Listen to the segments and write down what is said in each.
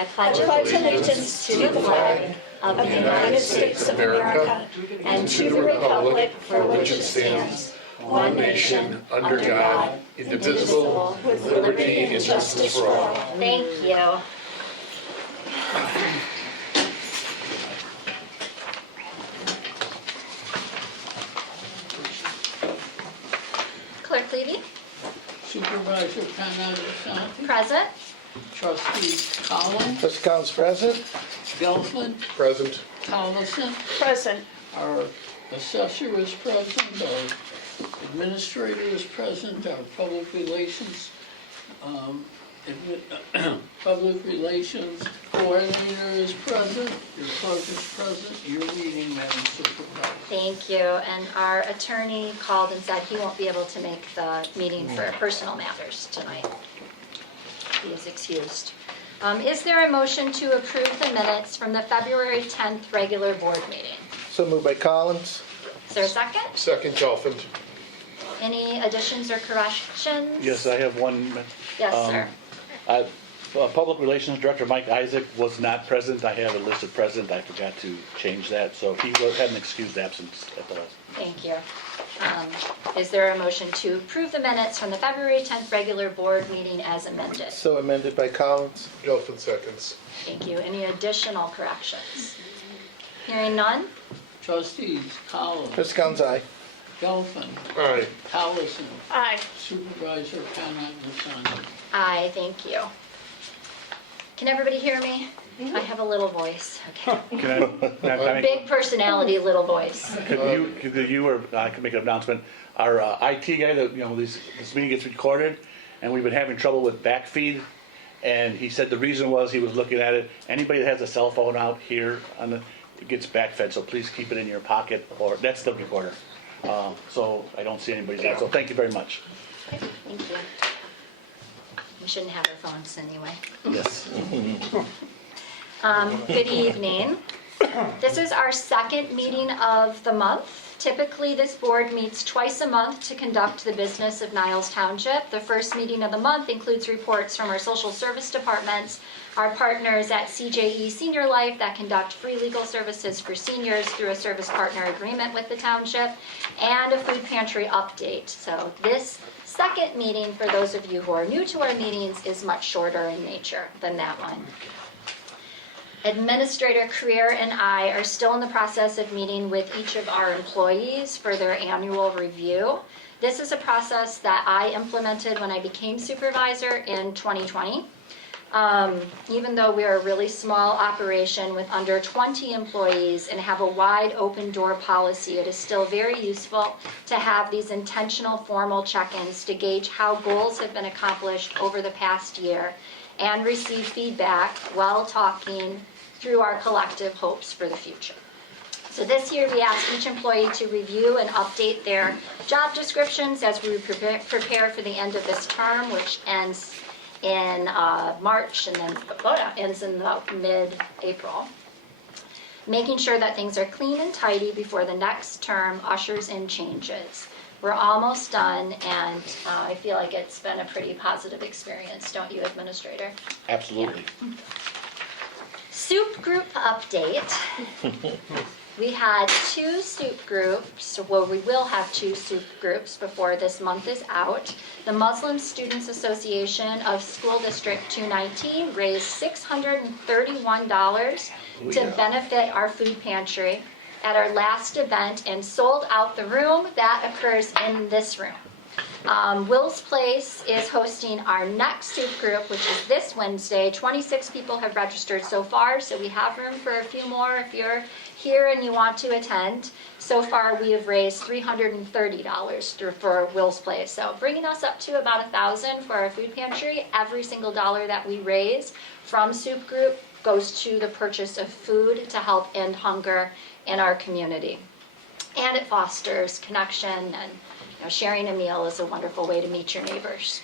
I pledge allegiance to the flag of the United States of America and to the republic for which it stands, one nation, under God, indivisible, with liberty and justice for all. Thank you. Clerk Levy? Supervisor Conrad-Asante. Present. Trustee Collins. Trustee Collins present. Gelfand. Present. Collison. Present. Our assessor is present. Our administrator is present. Our public relations coordinator is present. Your clerk is present. Your meeting, Madam Supervisor. Thank you. And our attorney called and said he won't be able to make the meeting for personal matters tonight. He is excused. Is there a motion to approve the minutes from the February 10th regular board meeting? So moved by Collins. Is there a second? Second, Gelfand. Any additions or corrections? Yes, I have one. Yes, sir. Public Relations Director Mike Isaac was not present. I have it listed present. I forgot to change that, so he had an excused absence at the last. Thank you. Is there a motion to approve the minutes from the February 10th regular board meeting as amended? So amended by Collins. Gelfand seconds. Thank you. Any additional corrections? Hearing none? Trustees Collins. Trustee Collins, aye. Gelfand. Aye. Collison. Aye. Supervisor Conrad-Asante. Aye, thank you. Can everybody hear me? I have a little voice. Okay. Can I Big personality, little voice. could you or I can make an announcement? Our IT guy, this meeting gets recorded, and we've been having trouble with backfeed. And he said the reason was he was looking at it. Anybody that has a cell phone out here it gets backfed, so please keep it in your pocket, or that's the recorder. So I don't see anybody's out. So thank you very much. Thank you. We shouldn't have our phones anyway. Yes. Good evening. This is our second meeting of the month. Typically, this board meets twice a month to conduct the business of Niles Township. The first meeting of the month includes reports from our social service departments, our partners at CJE Senior Life that conduct free legal services for seniors through a service partner agreement with the township, and a food pantry update. So this second meeting, for those of you who are new to our meetings, is much shorter in nature than that one. Administrator Creer and I are still in the process of meeting with each of our employees for their annual review. This is a process that I implemented when I became supervisor in 2020. Even though we are a really small operation with under 20 employees and have a wide open door policy, it is still very useful to have these intentional formal check-ins to gauge how goals have been accomplished over the past year and receive feedback while talking through our collective hopes for the future. So this year we asked each employee to review and update their job descriptions as we prepare for the end of this term, which ends in March and then ends in mid-April. Making sure that things are clean and tidy before the next term ushers in changes. We're almost done, and I feel like it's been a pretty positive experience, don't you, Administrator? Absolutely. Yeah. Soup group update. We had two soup groups, well, we will have two soup groups before this month is out. The Muslim Students Association of School District 219 raised $631 to benefit our food pantry at our last event and sold out the room. That occurs in this room. Will's Place is hosting our next soup group, which is this Wednesday. 26 people have registered so far, so we have room for a few more if you're here and you want to attend. So far, we have raised $330 for Will's Place. So bringing us up to about $1,000 for our food pantry. Every single dollar that we raise from soup group goes to the purchase of food to help end hunger in our community. And it fosters connection, and sharing a meal is a wonderful way to meet your neighbors.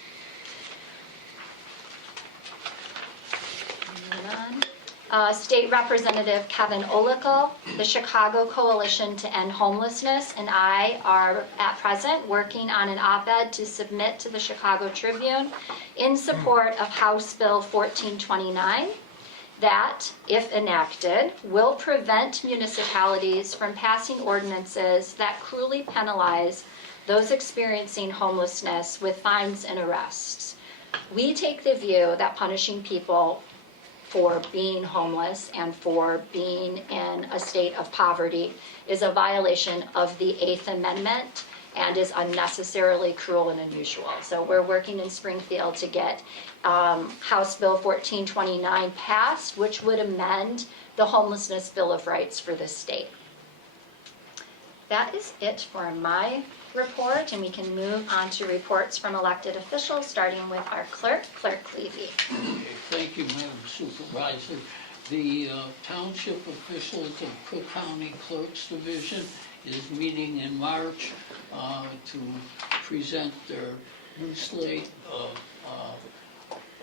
State Representative Kevin Olickle, the Chicago Coalition to End Homelessness, and I are at present working on an op-ed to submit to the Chicago Tribune in support of House Bill 1429. that, if enacted, will prevent municipalities from passing ordinances that cruelly penalize those experiencing homelessness with fines and arrests. We take the view that punishing people for being homeless and for being in a state of poverty is a violation of the Eighth Amendment and is unnecessarily cruel and unusual. So we're working in Springfield to get House Bill 1429 passed, which would amend the Homelessness Bill of Rights for this state. That is it for my report, and we can move on to reports from elected officials, starting with our clerk, Clerk Levy. Okay, thank you, Madam Supervisor. The township officials of Cook County Clerk's Division is meeting in March to present their new slate of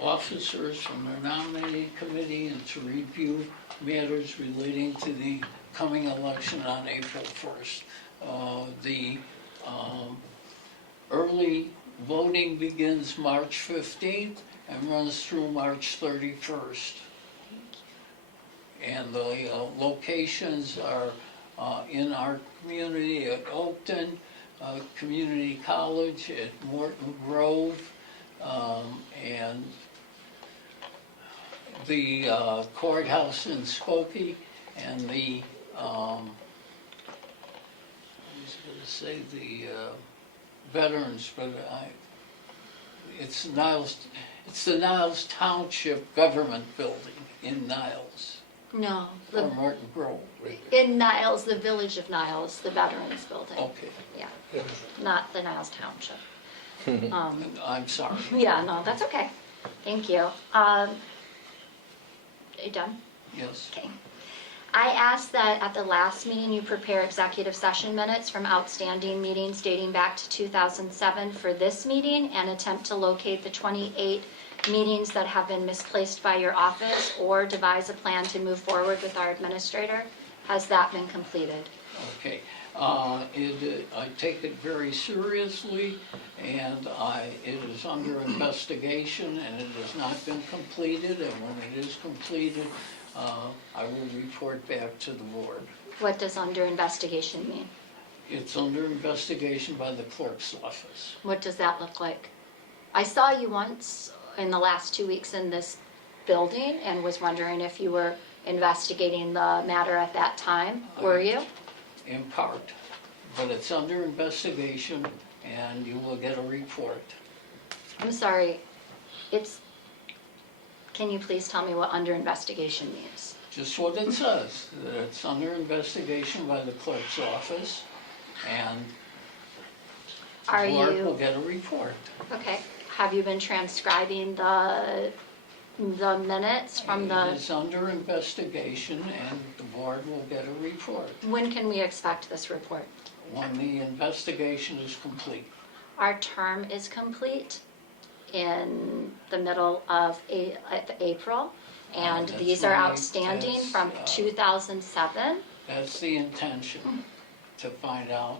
officers from their nominating committee and to review matters relating to the coming election on April 1st. The early voting begins March 15th and runs through March 31st. And the locations are in our community at Oakton, Community College, at Morton Grove, and the courthouse in Skokie, and the I was going to say the veterans, but it's the Niles Township Government building in Niles, No, or Morton Grove. in Niles, the Village of Niles, the Veterans Building. Okay, Yeah, Yeah. not the Niles Township. I'm sorry. Yeah, no, that's okay. Thank you. Are you done? Yes. Okay. I asked that at the last meeting you prepare executive session minutes from outstanding meetings dating back to 2007 for this meeting and attempt to locate the 28 meetings that have been misplaced by your office or devise a plan to move forward with our administrator. Has that been completed? Okay. I take it very seriously, and it is under investigation, and it has not been completed, and when it is completed, I will report back to the board. What does under investigation mean? It's under investigation by the clerk's office. What does that look like? I saw you once in the last 2 weeks in this building and was wondering if you were investigating the matter at that time. Were you? In part, but it's under investigation, and you will get a report. I'm sorry. Can you please tell me what under investigation means? Just what it says, that it's under investigation by the clerk's office, and Are the board you- will get a report. Okay. Have you been transcribing the minutes from It is under investigation, and the board will get a report when can we expect this report? when the investigation is complete. Our term is complete in the middle of April, and That's these are right. outstanding That's, from 2007. That's the intention, to find out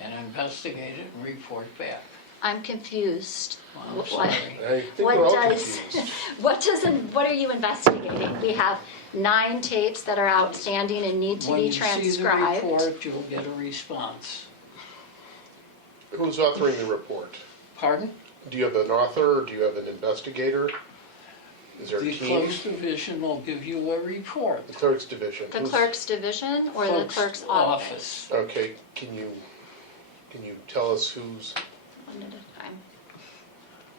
and investigate it and report back. I'm confused. I'm What- sorry. I think What we're all does, confused. what are you investigating? We have 9 tapes that are outstanding and need to When be you see the transcribed. report, you'll get a response. Who's authoring the report? Pardon? Do you have an author, or do you have an investigator? Is there a The team? clerk's division will give you a report. The clerk's division. The Who's- clerk's division or the clerk's office? Okay, can you tell us who's, One at a time.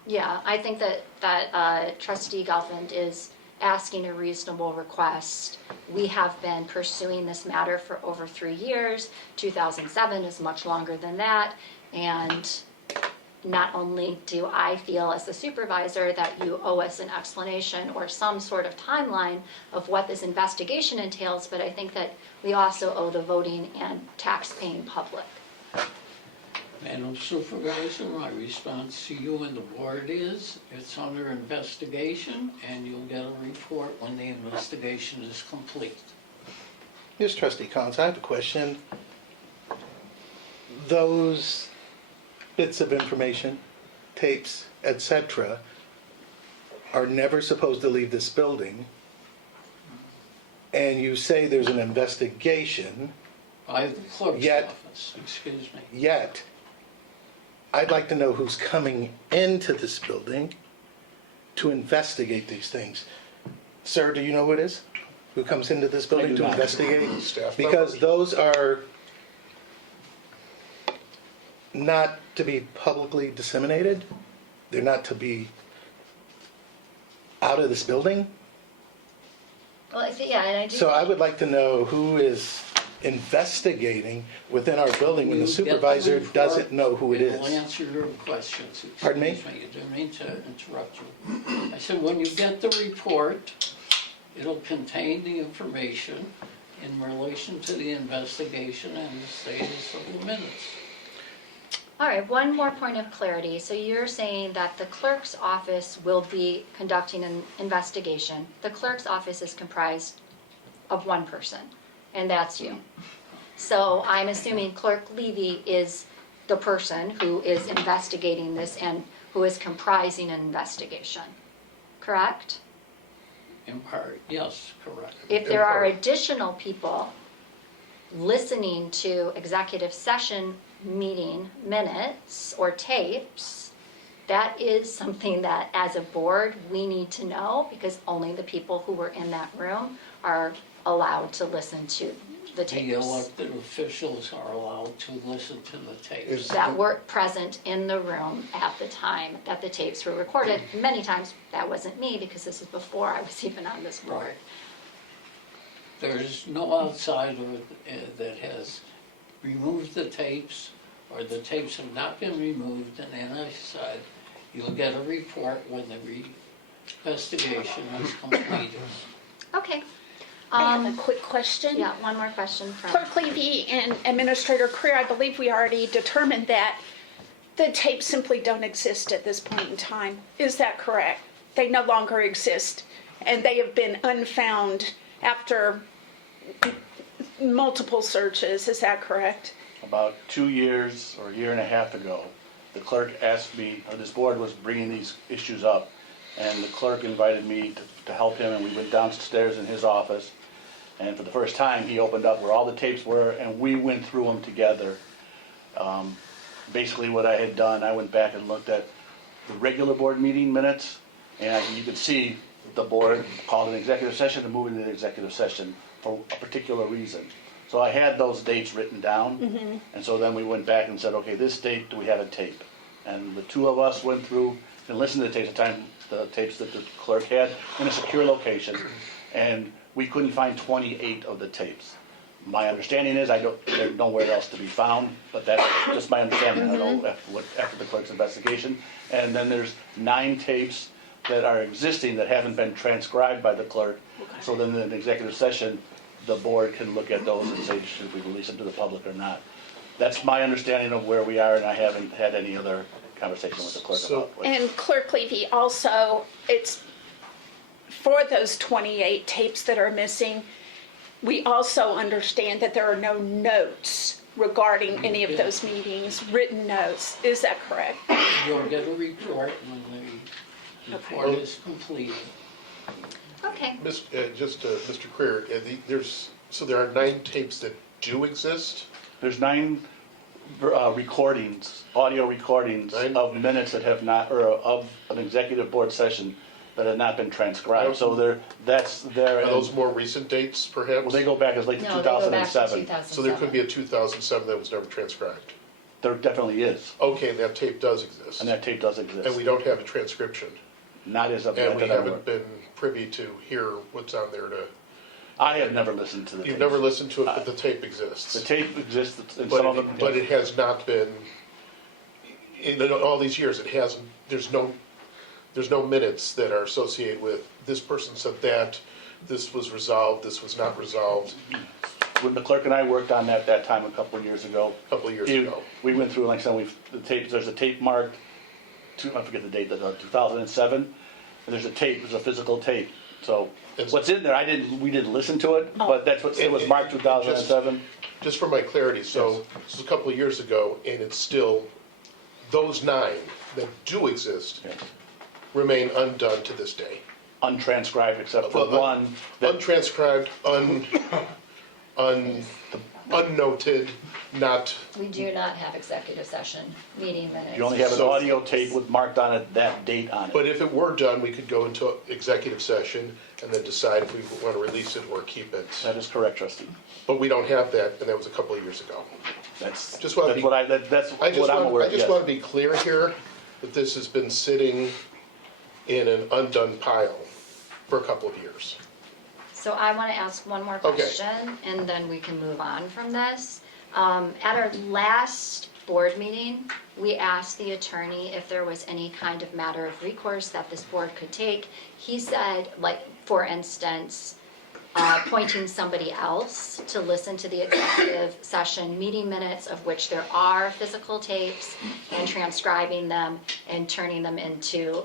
Yeah, I think that trustee Gelfand is asking a reasonable request. We have been pursuing this matter for over 3 years. 2007 is much longer than that. And not only do I feel as the supervisor that you owe us an explanation or some sort of timeline of what this investigation entails, but I think that we also owe the voting and tax-paying public. Madam Supervisor, my response to you and the board is, it's under investigation, and you'll get a report when the investigation is complete. Yes, Trustee Collins, I have a question. Those bits of information, tapes, etc., are never supposed to leave this building and you say there's an investigation, By the clerk's Yet- office, excuse me. yet I'd like to know who's coming into this building to investigate these things. Sir, do you know who it is? Who comes into this building do to not. investigate? Staff Because members? those are not to be publicly disseminated. They're not to be out of this building. Well, yeah, and I do. So I would like to know who is investigating within our building when the You get the supervisor report, doesn't know who it and we'll is. answer your questions. Pardon me? Excuse I didn't mean to interrupt you. I said, when you get the report, it'll contain the information in relation to the investigation and the status of the minutes. All right, one more point of clarity. So you're saying that the clerk's office will be conducting an investigation. The clerk's office is comprised of one person, and that's you. So I'm assuming Clerk Levy is the person who is investigating this and who is comprising an investigation, correct? In part, yes, correct. If there are additional people listening to executive session meeting minutes or tapes, that is something that as a board, we need to know because only the people who were in that room are allowed to listen to the The tapes elected officials are allowed to listen to the tapes. that were present in the room at the time that the tapes were recorded. Many times, that wasn't me because this is before I was even on this board. There's no outsider that has removed the tapes, or the tapes have not been removed, and then I said, you'll get a report when the investigation is completed. Okay. I have a quick question. Yeah, one more question from. Clerk Levy and Administrator Creer, I believe we already determined that the tapes simply don't exist at this point in time. Is that correct? They no longer exist, and they have been unfound after multiple searches. Is that correct? About 2 years or a year and a half ago, the clerk asked me, this board was bringing these issues up, and the clerk invited me to help him, and we went downstairs in his office, and for the first time, he opened up where all the tapes were, and we went through them together. Basically what I had done, I went back and looked at the regular board meeting minutes, and you could see the board called an executive session and moved into the executive session for a particular reason. So I had those dates written down, and so then we went back and said, okay, this date, do we have a tape? And the two of us went through and listened to the tapes that the clerk had in a secure location, and we couldn't find 28 of the tapes. My understanding is, there's nowhere else to be found, but that's just my understanding, I don't know after the clerk's investigation. And then there's 9 tapes that are existing that haven't been transcribed by the clerk. So then in the executive session, the board can look at those and say, should we release them to the public or not? That's my understanding of where we are, and I haven't had any other conversation with the clerk about it. And Clerk Levy, also, it's for those 28 tapes that are missing, we also understand that there are no notes regarding any of those meetings, written notes. Is that correct? You'll get a report when the report is completed. Okay. Mr. Creer, there are 9 tapes that do exist? There's 9 recordings, audio recordings 9? of minutes that have not, or of an executive board session that have not been transcribed. So that's there. Are those more recent dates, perhaps? Well, they go back as late as No, they go back to 2007. 2007. So there could be a 2007 that was never transcribed. There definitely is, Okay, and that tape does exist. and that tape does And we exist. don't have a transcription. Not as of And yet we that I'm haven't aware. been privy to hear what's on there to, I have never listened to the you've tapes. never listened to it, but the tape exists. The tape exists, and But some of it, them. but it has not been, in all these years, it hasn't, there's no minutes that are associated with, this person said that, this was resolved, this was not resolved, When the clerk and I worked on that time a couple of years ago. a couple of years you- ago. We went through, like I said, there's a tape marked, I forget the date, 2007, and there's a physical tape. So what's in there, we didn't listen to it, but that's what, it was marked 2007. Just for my clarity, so this is a couple of years ago, and it's still, those 9 that do exist Yes. remain undone to this day. untranscribed except for Well, one that Untranscribed, unnoted, not, We do not have executive session meeting minutes. you only have an So- audio tape with marked on it, that date on it. but if it were done, we could go into executive session and then decide if we want to release it or keep it. That is correct, trustee. But we don't have that, and that was a couple of years ago. That's, Just wanna that's be- what I, that's I just what I'm aware want, I of, just yes. want to be clear here that this has been sitting in an undone pile for a couple of years. So I want to ask one more Okay. question, and then we can move on from this. At our last board meeting, we asked the attorney if there was any kind of matter of recourse that this board could take. He said, like, for instance, appointing somebody else to listen to the executive session meeting minutes, of which there are physical tapes, and transcribing them and turning them into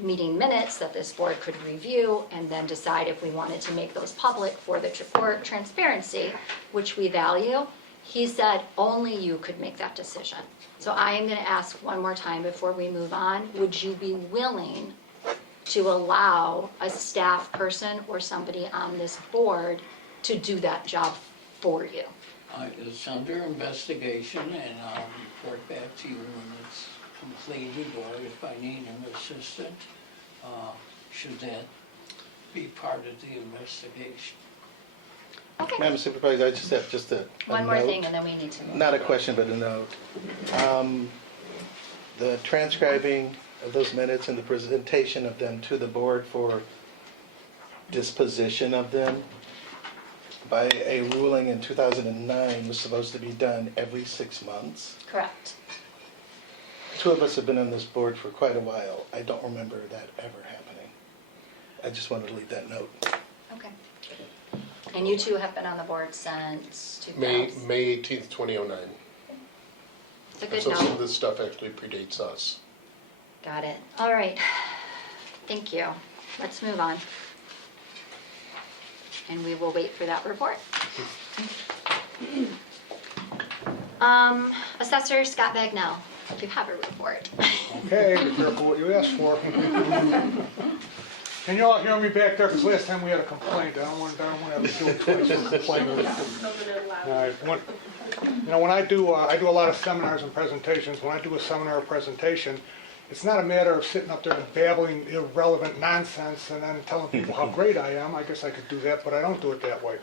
meeting minutes that this board could review and then decide if we wanted to make those public for the for transparency, which we value. He said only you could make that decision. So I am going to ask one more time before we move on, would you be willing to allow a staff person or somebody on this board to do that job for you? It's under investigation, and I'll report back to you when it's completed, or if I need an assistant, should that be part of the investigation. Okay, Madam Supervisor, I just have a one more note. thing and then we need to move on. Not a question, but a note. The transcribing of those minutes and the presentation of them to the board for disposition of them by a ruling in 2009 was supposed to be done every 6 months. Correct. Two of us have been on this board for quite a while. I don't remember that ever happening. I just wanted to leave that note. Okay. And you two have been on the board since 2000? May 18th, 2009. It's a good So some of note. this stuff actually predates us. Got it. All right. Thank you. Let's move on. And we will wait for that report. Assessor Scott Bagnell, you have a report. Okay, be careful what you ask for. Can you all hear me back there? Because last time we had a complaint. I don't want to have to do it twice for complaining. All right. When I do a lot of seminars and presentations. When I do a seminar or presentation, it's not a matter of sitting up there and babbling irrelevant nonsense and then telling people how great I am. I guess I could do that, but I don't do it that way.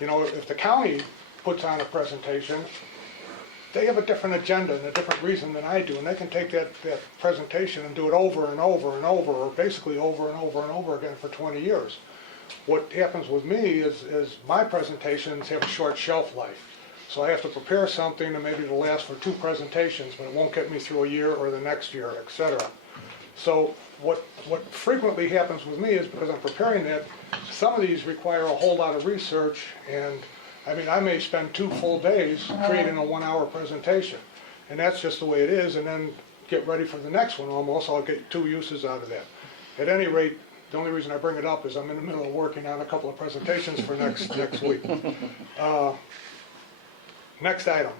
You know, if the county puts on a presentation, they have a different agenda and a different reason than I do, and they can take that presentation and do it over and over and over, or basically over and over and over again for 20 years. What happens with me is my presentations have a short shelf life. So I have to prepare something that maybe it'll last for 2 presentations, but it won't get me through a year or the next year, etc. So what frequently happens with me is, because I'm preparing that, some of these require a whole lot of research, and I mean, I may spend 2 full days creating a 1-hour presentation, and that's just the way it is, and then get ready for the next one almost. I'll get 2 uses out of that. At any rate, the only reason I bring it up is I'm in the middle of working on a couple of presentations for next week. Next item.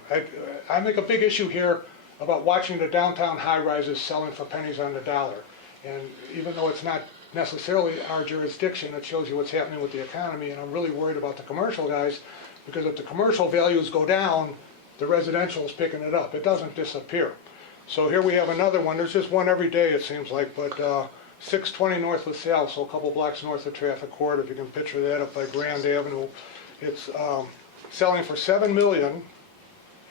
I make a big issue here about watching the downtown high-rises selling for pennies on the dollar. And even though it's not necessarily our jurisdiction, it shows you what's happening with the economy, and I'm really worried about the commercial guys, because if the commercial values go down, the residential is picking it up. It doesn't disappear. So here we have another one. There's just one every day, it seems like, but 620 North LaSalle, so a couple blocks north of Traffic Court, if you can picture that, up by Grand Avenue. It's selling for $7 million,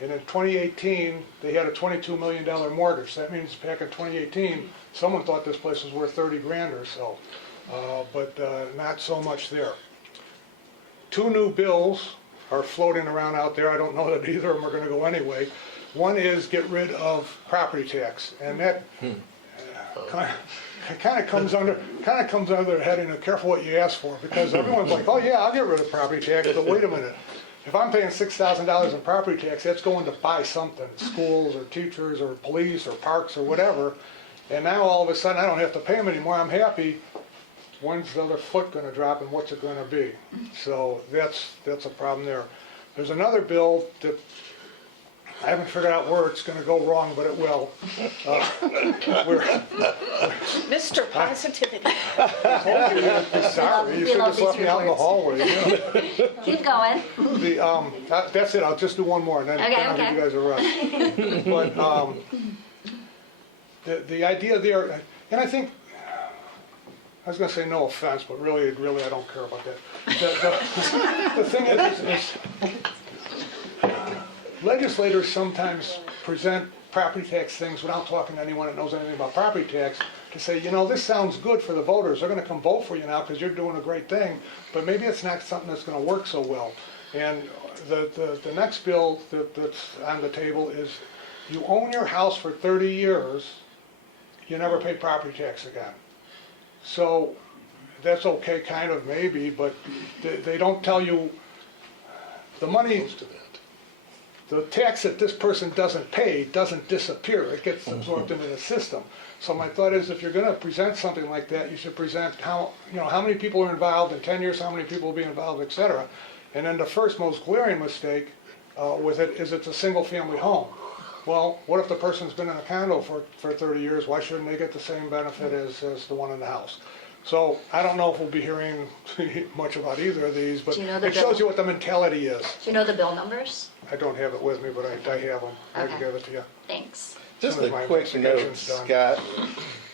and in 2018, they had a $22 million mortgage. That means back in 2018, someone thought this place was worth 30 grand or so, but not so much there. 2 new bills are floating around out there. I don't know that either of them are going to go anyway. One is get rid of property tax, and that kind of comes under the heading of careful what you ask for, because everyone's like, oh yeah, I'll get rid of property tax, but wait a minute. If I'm paying $6,000 in property tax, that's going to buy something, schools or teachers or police or parks or whatever, and now all of a sudden I don't have to pay them anymore. I'm happy. When's the other foot going to drop, and what's it going to be? So that's a problem there. There's another bill that I haven't figured out where it's gonna go wrong, but it will. Mr. Positivity. Sorry, you We should love have left these me out in the reports. hallway. Keep going. That's it, I'll just do one more, and then Okay, I'll give you guys a rest. But, the idea there, and I think, I was gonna say no offense, but really, I don't care about that. The thing is legislators sometimes present property tax things without talking to anyone that knows anything about property tax, to say, this sounds good for the voters, they're gonna come vote for you now because you're doing a great thing, but maybe it's not something that's gonna work so well. And the next bill that's on the table is, you own your house for 30 years, you never pay property tax again. So that's okay, kind of, maybe, but they don't tell you the money, Close to that. the tax that this person doesn't pay doesn't disappear, it gets absorbed into the system. So my thought is, if you're gonna present something like that, you should present how many people are involved in 10 years, how many people will be involved, et cetera. And then the first most glaring mistake with it is it's a single family home. Well, what if the person's been in a condo for 30 years, why shouldn't they get the same benefit as the one in the house? So I don't know if we'll be hearing much about either of these, but Do you know the it shows bill? you what the mentality is. Do you know the bill numbers? I don't have it with me, but I have them. I can Okay. give it to you. Thanks. Just Soon a as my quick note, investigation's done. Scott,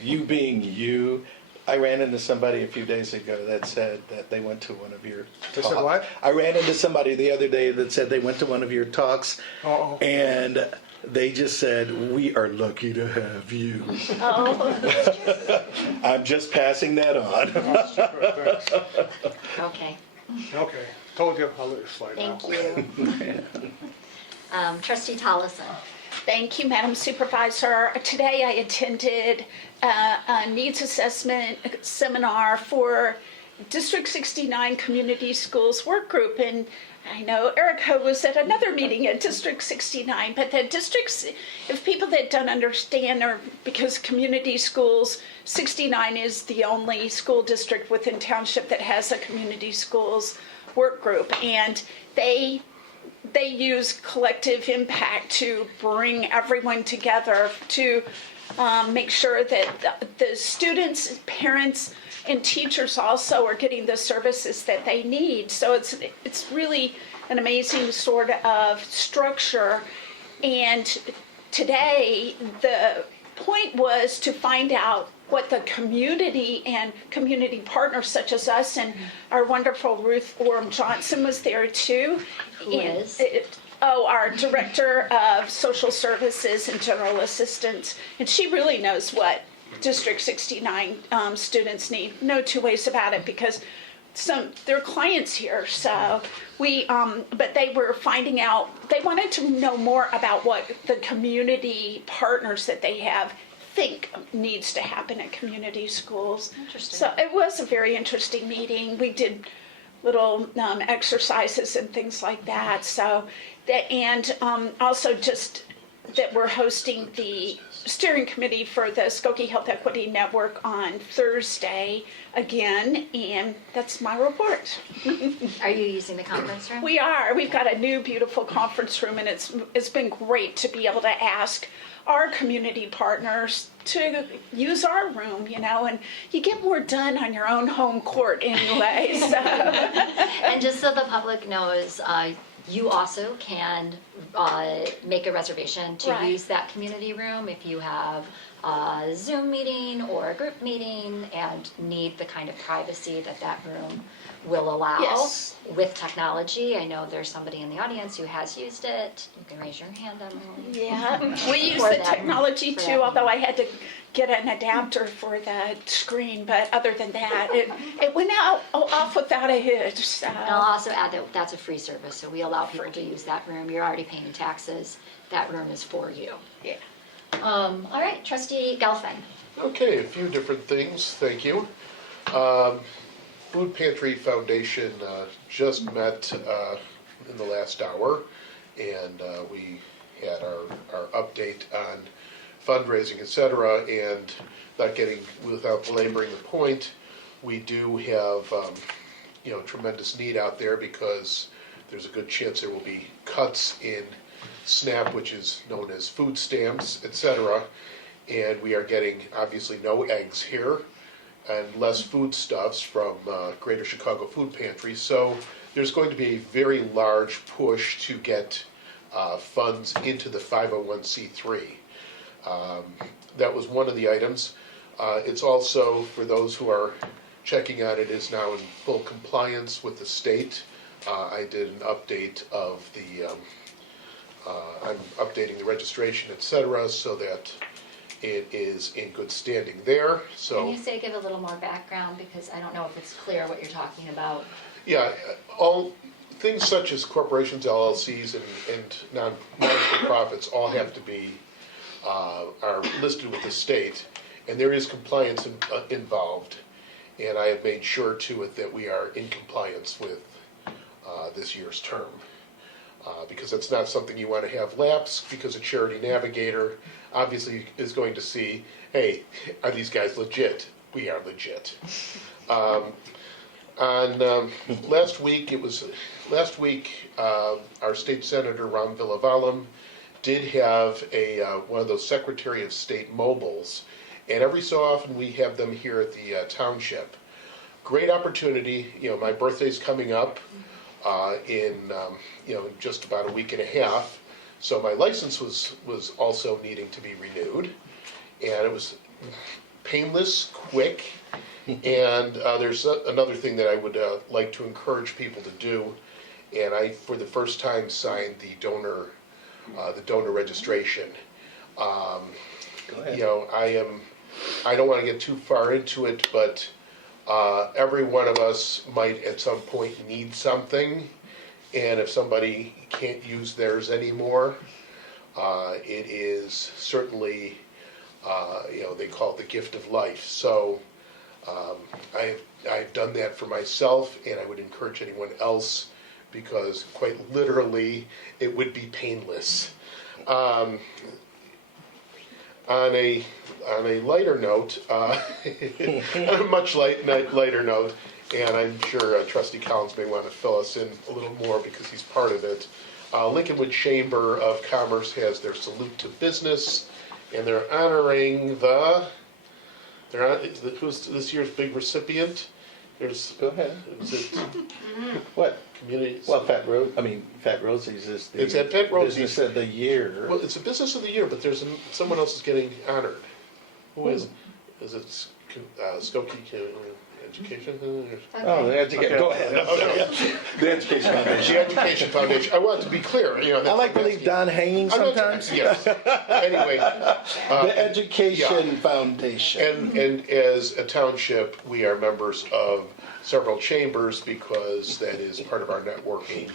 you being you, I ran into somebody a few days ago that said that they went to one of your They talks. said what? I ran into somebody the other day that said they went to one of your talks, Uh-oh. and they just said, "We are lucky to have you." Oh, I'm just passing that on. Thanks. Okay, Okay, told you, I'll let it slide now. thank you. Trustee Tollison. thank you, Madam Supervisor. Today I attended a needs assessment seminar for District 69 Community Schools Work Group, and I know Erica was at another meeting at District 69, but the districts, if people that don't understand, are because community schools, 69 is the only school district within township that has a community schools work group, and they use collective impact to bring everyone together to make sure that the students, parents, and teachers also are getting the services that they need. So it's really an amazing sort of structure. And today, the point was to find out what the community and community partners such as us, and our wonderful Ruth Orm Johnson was there too. Who is? Our Director of Social Services and General Assistance. And she really knows what District 69 students need. No two ways about it, because they're clients here. So but they were finding out, they wanted to know more about what the community partners that they have think needs to happen at community schools. Interesting. So it was a very interesting meeting. We did little exercises and things like that. So that, and also just that we're hosting the steering committee for the Skokie Health Equity Network on Thursday again, and that's my report. Are you using the conference room? We are. We've got a new beautiful conference room, and it's been great to be able to ask our community partners to use our room, and you get more done on your own home court anyway. So. And just so the public knows, you also can make a reservation to Right. use that community room if you have a Zoom meeting or a group meeting and need the kind of privacy that room will allow. Yes. With technology. I know there's somebody in the audience who has used it. You can raise your hand, Emily. Yeah, we use For the that- technology for too, that. although I had to get an adapter for the screen, but other than that, it went out off without a hitch. So. And I'll also add that that's a free service, so we allow people to use that room. You're already paying taxes. That room is for you. Yeah. All right, Trustee Gelfen. Okay, a few different things, thank you. Food Pantry Foundation just met in the last hour, and we had our update on fundraising, et cetera, and without belaboring the point, we do have, tremendous need out there because there's a good chance there will be cuts in SNAP, which is known as food stamps, etc. And we are getting obviously no eggs here and less foodstuffs from Greater Chicago Food Pantry. So there's going to be a very large push to get funds into the 501c3. That was one of the items. It's also, for those who are checking on it, is now in full compliance with the state. I did an update of I'm updating the registration, et cetera, so that it is in good standing there, so. Can you give a little more background, because I don't know if it's clear what you're talking about. Yeah, all things such as corporations, LLCs, and non-profits all have to be, are listed with the state, and there is compliance involved. And I have made sure to it that we are in compliance with this year's term. Because that's not something you want to have lapse, because a charity navigator obviously is going to see, hey, are these guys legit? We are legit. Last week, our state senator, Ron Villavalem, did have one of those Secretary of State mobiles, and every so often we have them here at the township. Great opportunity, my birthday's coming up in just about a week and a half, so my license was also needing to be renewed, and it was painless, quick. And there's another thing that I would like to encourage people to do, and I, for the first time, signed the donor registration. Go ahead. I don't want to get too far into it, but every one of us might at some point need something, and if somebody can't use theirs anymore, it is certainly, they call it the gift of life. So I've done that for myself, and I would encourage anyone else, because quite literally it would be painless. On a lighter note, on a much lighter note, and I'm sure Trustee Collins may want to fill us in a little more because he's part of it. Lincolnwood Chamber of Commerce has their salute to business, and they're honoring who's this year's big recipient? Go ahead. Is it What? community? Well, Fat Rosie's is the It's at Fat Rosie's. Business of the Year. Well, it's a business of the year, but there's someone else is getting honored. Who is? Is it Skokie Education? Oh, the education. Go ahead. The Education Foundation. The Education Foundation. I want to be clear. I like to leave Don hanging I'm not- sometimes. Yes. Anyway, The Education Foundation. and as a township, we are members of several chambers because that is part of our networking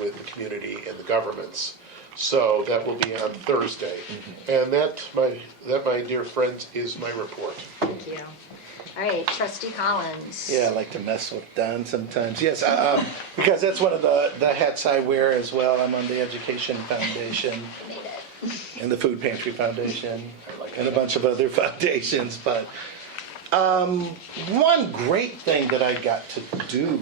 with the community and the governments. So that will be on Thursday, and that, my dear friends, is my report. Thank you. All right, Trustee Collins. Yeah, I like to mess with Don sometimes. Yes, because that's one of the hats I wear as well. I'm on the Education Foundation Made it. and the Food Pantry Foundation and a bunch of other foundations. But one great thing that I got to do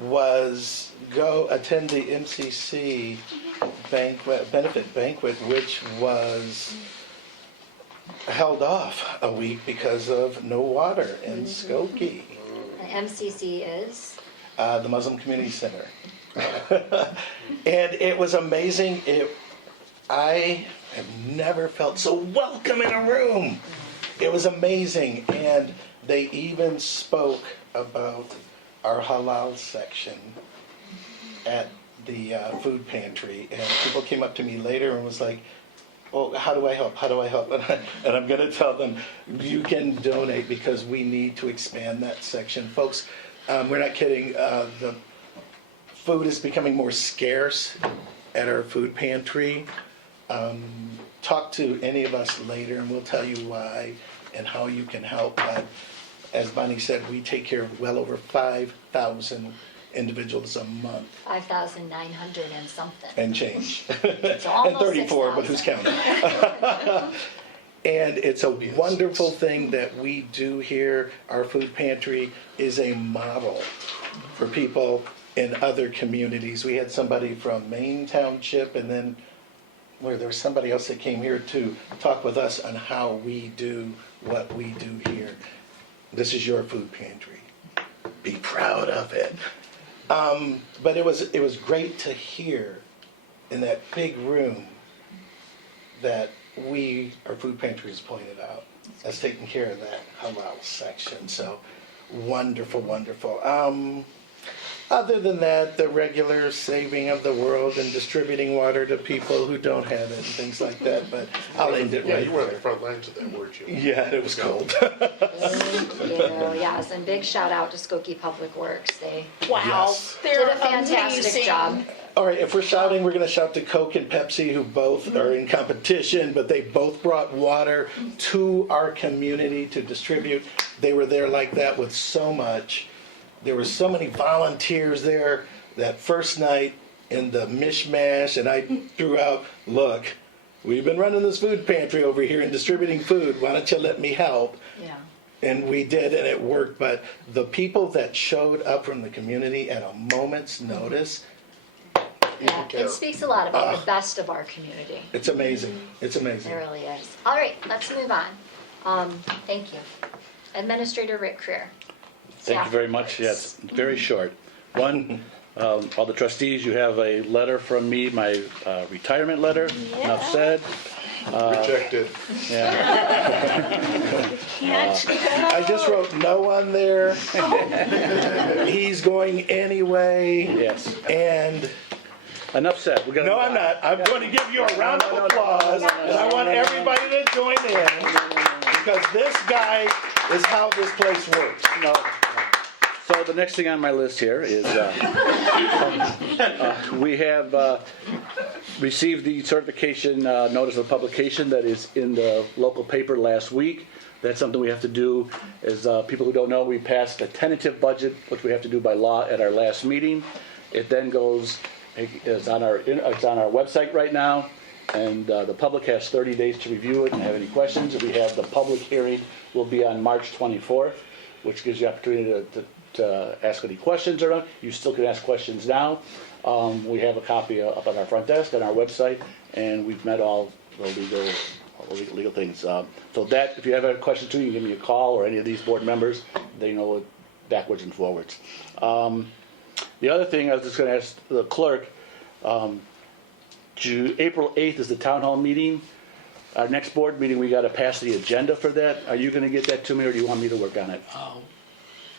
was go attend the MCC benefit banquet, which was held off a week because of no water in Skokie. The MCC is? The Muslim Community Center. And it was amazing. I have never felt so welcome in a room. It was amazing. And they even spoke about our halal section at the food pantry. And people came up to me later and was like, well, how do I help? How do I help? And I'm going to tell them, you can donate because we need to expand that section. Folks, we're not kidding. The food is becoming more scarce at our food pantry. Talk to any of us later and we'll tell you why and how you can help. But as Bonnie said, we take care of well over 5,000 individuals a month. 5,900 and something. And change. So almost And 34, but 6,000. who's counting? And it's a wonderful thing that we do here. Our food pantry is a model for people in other communities. We had somebody from Maine Township, and then where there was somebody else that came here to talk with us on how we do what we do here. This is your food pantry. Be proud of it. But it was great to hear in that big room that our food pantry is pointed out as taking care of that halal section. So wonderful, wonderful. Other than that, the regular saving of the world and distributing water to people who don't have it and things like that, but I'll end it Yeah, right you were on the there. front lines of that, weren't you? Yeah, it was cold. Thank you. Yes, and big shout out to Skokie Public Works. They Wow, Yes. they're did a fantastic amazing. job. All right, if we're shouting, we're going to shout to Coke and Pepsi, who both are in competition, but they both brought water to our community to distribute. They were there like that with so much. There were so many volunteers there that first night in the mishmash, and I threw out, look, we've been running this food pantry over here and distributing food. Why don't you let me help? Yeah. And we did, and it worked. But the people that showed up from the community at a moment's notice, Yeah, it speaks a lot about the best of our community. it's amazing. It's It amazing. really is. All right, let's move on. Thank you. Administrator Rick Creer. Thank you Staff very much. reports. Yes, very short. One, all the trustees, you have a letter from me, my retirement letter, enough said. Rejected. Yeah. Can't I just wrote no on there. He's going anyway. Yes, And enough said. We're gonna no, move I'm on. not. I'm going to give you a round of applause, and I want everybody to join in because this guy is how this place works. No. So the next thing on my list here is we have received the certification notice of publication that is in the local paper last week. That's something we have to do. As people who don't know, we passed a tentative budget, which we have to do by law at our last meeting. It then goes, it's on our website right now, and the public has 30 days to review it and have any questions. We have the public hearing will be on March 24th, which gives you opportunity to ask any questions or not. You still can ask questions now. We have a copy up on our front desk on our website, and we've met all the legal things. So that, if you have a question too, you can give me a call or any of these board members. They know it backwards and forwards. The other thing I was just going to ask the clerk, April 8th is the town hall meeting. Our next board meeting, we got to pass the agenda for that. Are you going to get that to me, or do you want me to work on it? I'll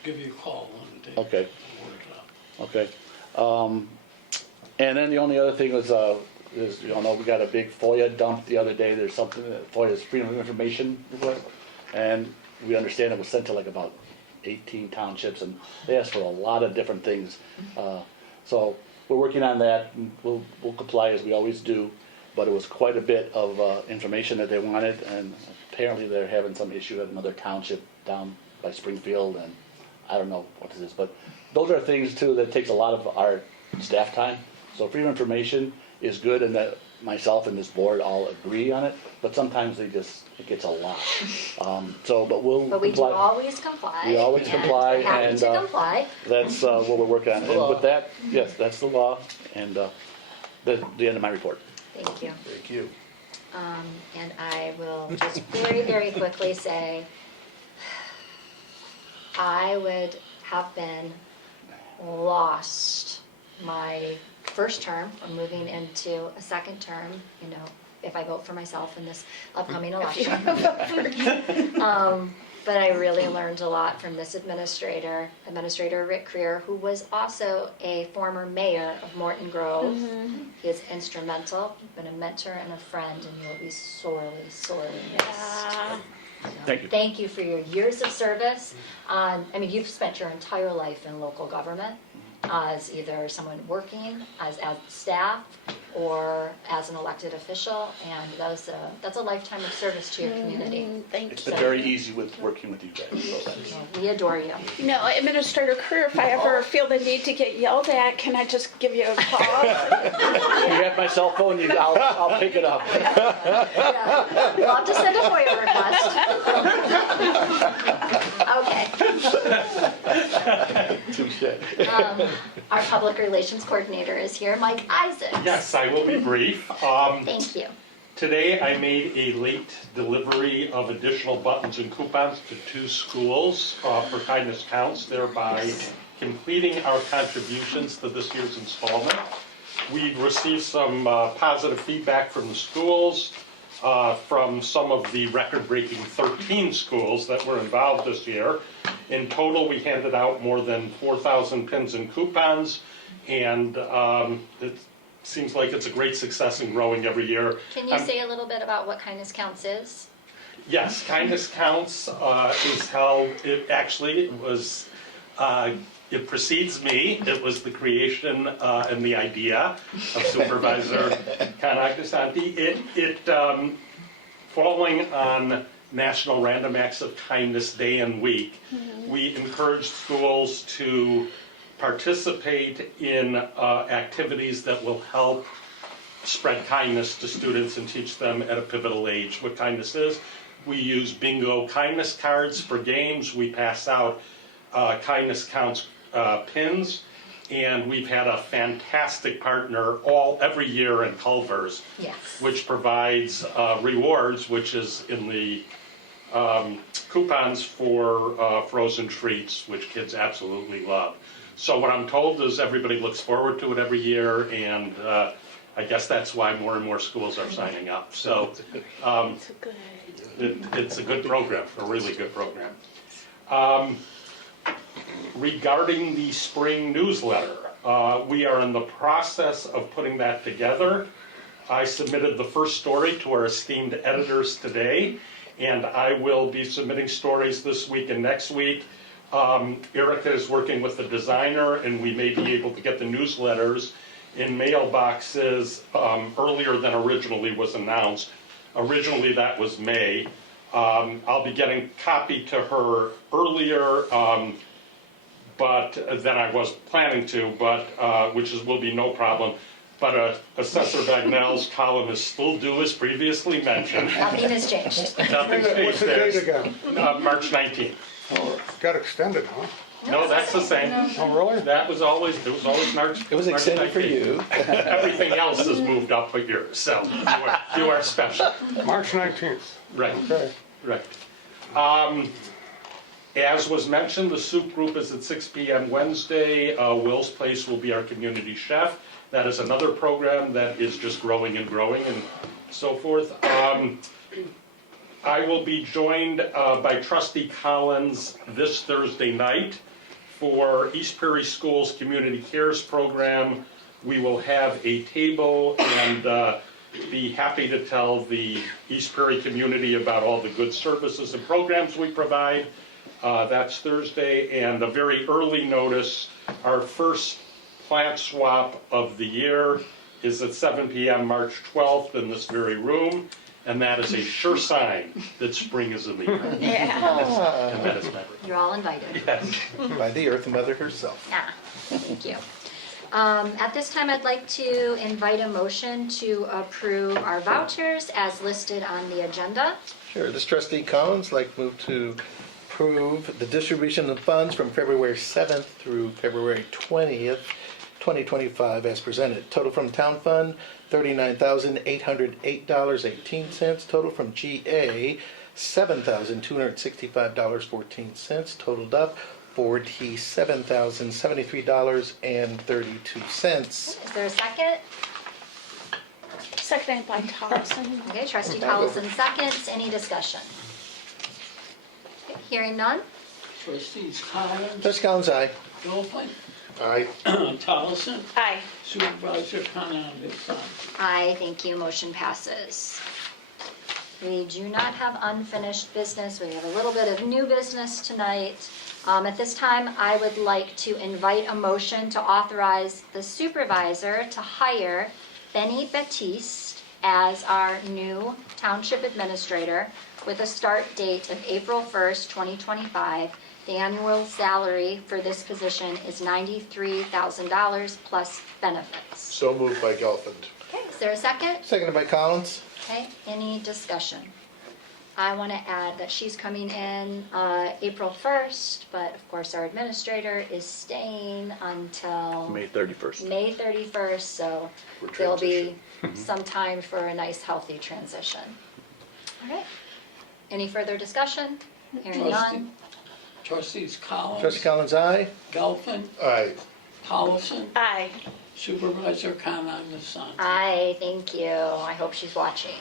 give you a call one day. Okay. Work it out. Okay. And then the only other thing was, you know, we got a big FOIA dump the other day. There's something that FOIA's Freedom of Information request, and we understand it was sent to like about 18 townships, and they asked for a lot of different things. So we're working on that. And we'll comply as we always do, but it was quite a bit of information that they wanted, and apparently they're having some issue at another township down by Springfield, and I don't know what it is, but those are things too that takes a lot of our staff time. So freedom of information is good, and that myself and this board all agree on it, but sometimes it gets a lot. But we'll But we do comply. always comply. We always and comply, we're happy and, to comply. That's what we're working on. And with that, yes, that's the law, and the end of my report. Thank you. Thank you. And I will just very, very quickly say, I would have been lost my first term or moving into a second term, you know, if I vote for myself in this upcoming election. But I really learned a lot from this Administrator Rick Creer, who was also a former mayor of Morton Grove. He is instrumental, been a mentor and a friend, and you will be sorely, sorely missed. Thank you. Thank you for your years of service. I mean, you've spent your entire life in local government as either someone working as staff or as an elected official, and that's a lifetime of service to your community. Thank It's you. been very easy working with you guys. So that's- We adore you. You know, Administrator Creer, if I ever feel the need to get yelled at, can I just give you a call? You have my cell phone, I'll pick it up. Yeah. You'll have to send a FOIA request. Okay. Touche. Our public relations coordinator is here, Mike Isaacs. Yes, I will be brief. Thank you. Today I made a late delivery of additional buttons and coupons to 2 schools for Kindness Counts, thereby completing our contributions to this year's installment. We've received some positive feedback from the schools, from some of the record-breaking 13 schools that were involved this year. In total, we handed out more than 4,000 pins and coupons, and it seems like it's a great success and growing every year. Can you say a little bit about what Kindness Counts is? Yes, Kindness Counts is held, it precedes me. It was the creation and the idea of Supervisor Kanagdasanti. Falling on National Random Acts of Kindness Day and Week, we encourage schools to participate in activities that will help spread kindness to students and teach them at a pivotal age what kindness is. We use bingo kindness cards for games. We pass out Kindness Counts pins, and we've had a fantastic partner every year in Culver's, Yes. which provides rewards, which is in the coupons for frozen treats, which kids absolutely love. So what I'm told is everybody looks forward to it every year, and I guess that's why more and more schools are signing up. So it's a good program, a really good program. Regarding the spring newsletter, we are in the process of putting that together. I submitted the first story to our esteemed editors today, and I will be submitting stories this week and next week. Erica is working with the designer, and we may be able to get the newsletters in mailboxes earlier than originally was announced. Originally that was May. I'll be getting copy to her earlier but than I was planning to, but will be no problem. But Assessor Bagnell's column is still due as previously mentioned. Nothing has changed. Nothing's What's changed the there. date again? March 19th. Got extended, huh? No, that's the same. Oh, really? It was always March. It was March extended for 19th. you. Everything else is moved up but yours, so you are special. March 19th. Right, Okay. right. As was mentioned, the soup group is at 6 p.m. Wednesday. Will's Place will be our community chef. That is another program that is just growing and so forth. I will be joined by Trustee Collins this Thursday night for East Prairie Schools Community Cares Program. We will have a table and be happy to tell the East Prairie community about all the good services and programs we provide. That's Thursday, and a very early notice, our first plant swap of the year is at 7 p.m. March 12th in this very room, and that is a sure sign that spring is in the air. Yeah. And that is my report. You're all invited. Yes. By the Earth Mother herself. Yeah, thank you. At this time, I'd like to invite a motion to approve our vouchers as listed on the agenda. Sure, this trustee Collins, like move to approve the distribution of funds from February 7th through February 20th, 2025 as presented. Total from town fund, $39,808.18. Total from GA, $7,265.14. Totaled up $47,073.32. Is there a second? Seconded by Thompson. Okay, Trustee Collison seconds. Any discussion? Okay, hearing none? Trustees Collins, Trustee Collins, aye. Dolphin, Aye. Tolleson, Aye. Supervisor Kanagdasanti. Aye, thank you. Motion passes. We do not have unfinished business. We have a little bit of new business tonight. At this time, I would like to invite a motion to authorize the supervisor to hire Benny Batiste as our new township administrator with a start date of April 1st, 2025. The annual salary for this position is $93,000 plus benefits. So moved by Gelfand. Okay, is there a second? Seconded by Collins. Okay, any discussion? I want to add that she's coming in April 1st, but of course our administrator is staying until May 31st. May 31st, so For there'll be some time for a nice, healthy transition. All right. Any further discussion? Hearing none. Trustees Collins. Trustee Collins, aye. Gelfen. Aye. Collison. Aye. Supervisor Khan DeSantis. Aye, thank you. I hope she's watching.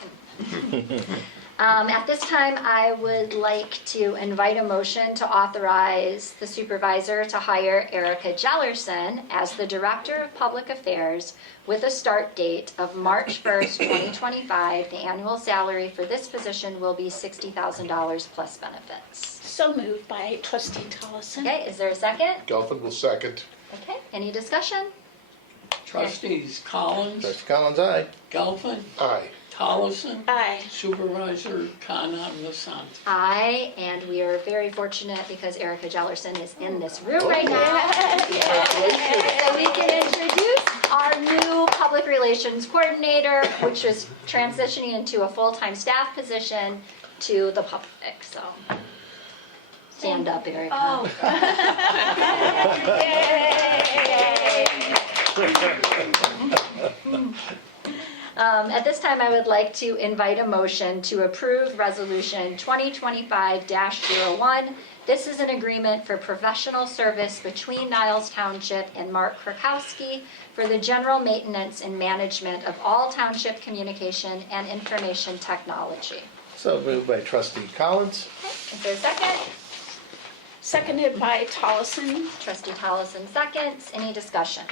At this time, I would like to invite a motion to authorize the supervisor to hire Erica Jellerson as the Director of Public Affairs with a start date of March 1st, 2025. The annual salary for this position will be $60,000 plus benefits. So moved by trustee Tollison. Okay, is there a second? Gelfen will second. Okay, any discussion? Trustees Collins. Trustee Collins, aye. Gelfen. Aye. Collison. Aye. Supervisor Khan DeSantis. Aye, and we are very fortunate because Erica Jellerson is in this room right now. So we can introduce our new public relations coordinator, which is transitioning into a full-time staff position to the public, so. Stand up, Erica. Oh. At this time, I would like to invite a motion to approve Resolution 2025-01. This is an agreement for professional service between Niles Township and Mark Krakowski for the general maintenance and management of all township communication and information technology. So moved by trustee Collins. Is there a second? Seconded by Tollison. Trustee Tollison seconds. Any discussion?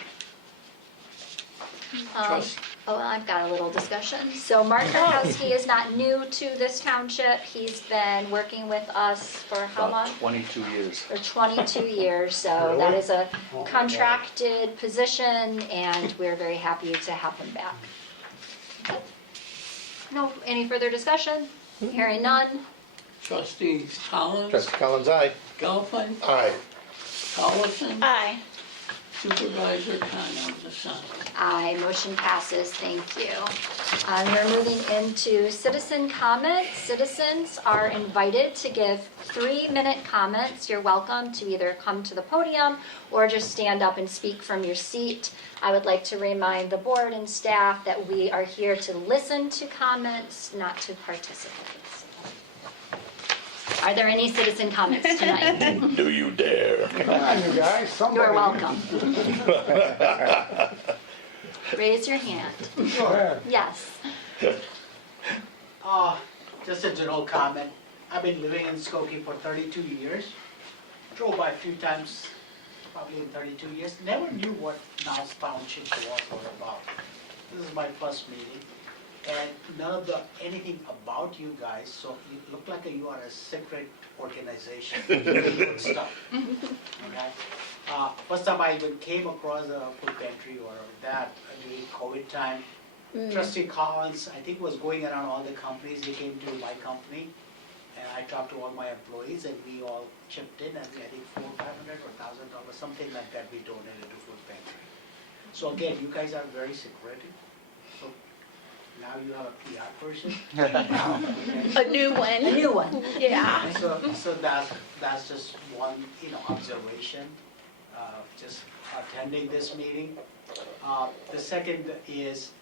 Trust- Oh, I've got a little discussion. So Mark Krakowski is not new to this township. He's been working with us for how long? About 22 years. For 22 years, so that is a contracted position, and we're very happy to have him back. Okay. No, any further discussion? Hearing none. Trustees Collins. Trustee Collins, aye. Gelfen. Aye. Collison. Aye. Supervisor Khan DeSantis. Aye, motion passes, thank you. We're moving into citizen comments. Citizens are invited to give 3-minute comments. You're welcome to either come to the podium or just stand up and speak from your seat. I would like to remind the board and staff that we are here to listen to comments, not to participate. Are there any citizen comments tonight? Do you dare? Come on, you guys, somebody. You're welcome. Raise your hand. Go ahead. Yes. Just a general comment. I've been living in Skokie for 32 years. Drove by a few times, probably in 32 years. Never knew what Niles Township was all about. This is my first meeting. And none of anything about you guys, so you look like you are a secret organization. Good stuff. Okay? First time I even came across a food pantry or that during COVID time. Trustee Collins, I think, was going around all the companies. He came to my company, and I talked to all my employees, and we all chipped in, and I think $400 or $500 or $1,000, something like that, we donated to food pantry. So again, you guys are very secretive. So now you have a PR person. A new one. A new one. Yeah. So that's just one, observation, just attending this meeting. The second is,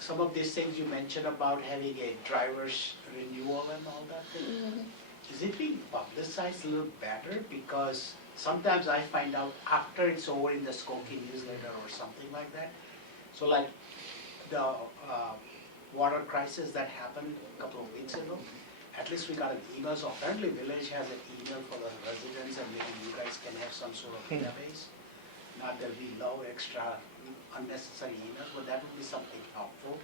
some of these things you mentioned about having a driver's renewal and all that thing. Is it being publicized a little better? Because sometimes I find out after it's over in the Skokie newsletter or something like that. So like the water crisis that happened a couple of weeks ago, at least we got an email. So apparently village has an email for the residents, and maybe you guys can have some sort of database. Not there'll be no extra unnecessary emails, but that would be something helpful,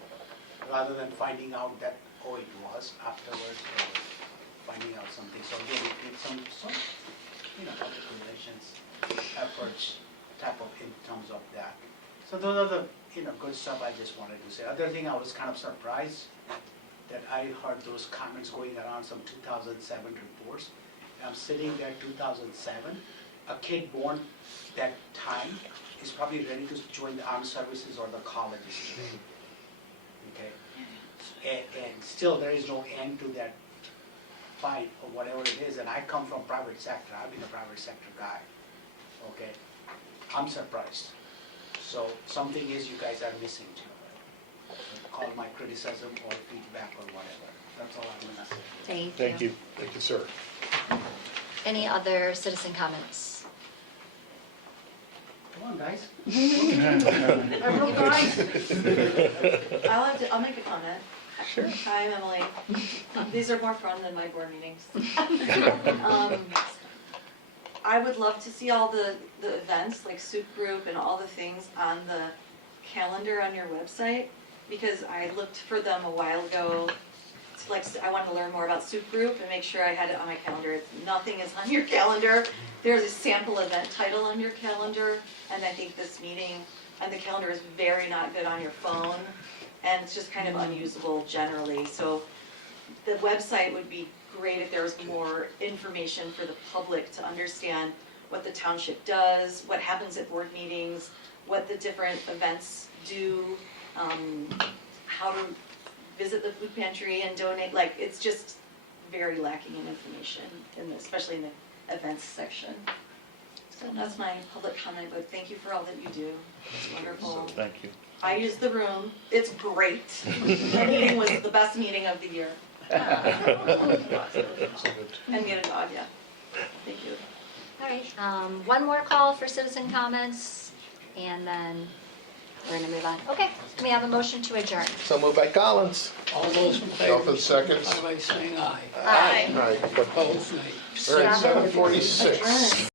rather than finding out that, oh, it was afterwards, or finding out something. So again, it needs some public relations efforts type of in terms of that. So those are the good stuff I just wanted to say. Other thing, I was kind of surprised that I heard those comments going around some 2007 reports. I'm sitting there 2007, a kid born that time is probably ready to join the armed services or the colleges today. Okay, and still there is no end to that fine, or whatever it is, and I come from private sector, I've been a private sector guy, okay? I'm surprised. So something is you guys are missing too. Call my criticism or feedback or whatever. That's all I'm gonna say. Thank you. Thank you, sir. Any other citizen comments? Come on, guys. I'll make a comment. Sure. Hi, I'm Emily. These are more fun than my board meetings. I would love to see all the events, like soup group and all the things on the calendar on your website, because I looked for them a while ago. I wanted to learn more about soup group and make sure I had it on my calendar. Nothing is on your calendar. There's a sample event title on your calendar, and I think this meeting on the calendar is very not good on your phone, and it's just kind of unusable generally. So the website would be great if there was more information for the public to understand what the township does, what happens at board meetings, what the different events do, how to visit the food pantry and donate. Like, it's just very lacking in information, especially in the events section. So that's my public comment, but thank you for all that you do. It's wonderful. Thank you. I use the room. It's great. My meeting was the best meeting of the year. And get a dog, yeah. Thank you. All right, one more call for citizen comments, and then we're gonna move on. Okay, can we have a motion to adjourn? So moved by Collins. All those in favor, Dolphin seconds. signify by saying aye. All right, Opposed, nay. all right, 7:46.